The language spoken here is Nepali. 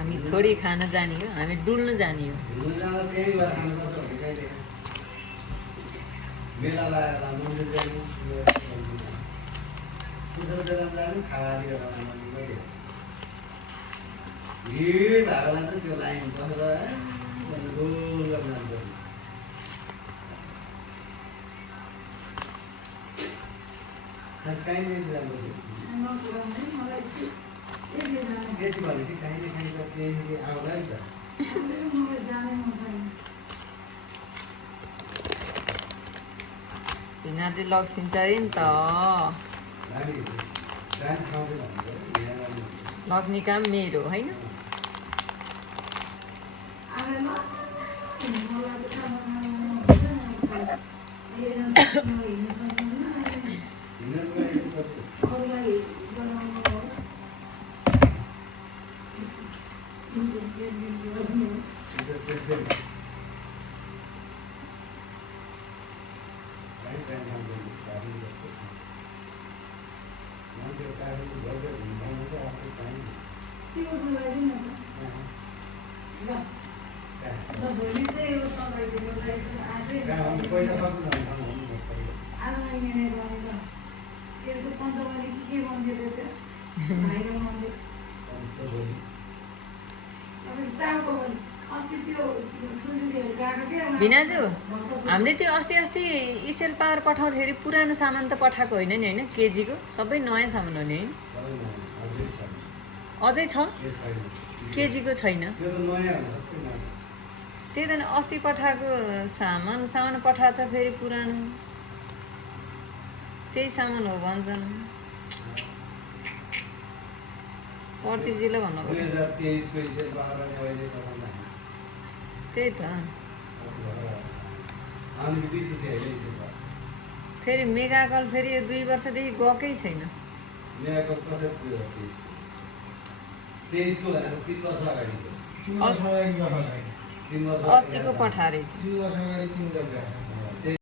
हामी थोडी खान जाने हो, हामी डुल्न जाने हो। मेला लगाएर मन्दिर जाने पुजा जाने खाली भिड भएको लान्छ त्यो लाइन बसेर गोल गर्न जान्छ कहीँ नहीं जानु यति भनेपछि कहीँ न कहीँ त केही आउँला नि त तिनीहरूले लग्सिन्छ अरे नि त लग्ने काम मेरो होइन। भिनाजु हामीले त्यो अस्ति इसेल पावर पठाउँदाखेरि पुरानो सामान त पठाएको होइन नि होइन, केजीको सबै नयाँ सामान हो नि है। अझै छ केजीको छैन। त्यही त अस्ति पठाएको सामान पठाएको छ फेरि पुरानो, त्यही सामान हो भन्छन्। प्रदीपजीले भन्नुभयो त्यही त। फेरि मेगा कल फेरि 2 वर्षदेखि गएकै छैन। 80को पठाएर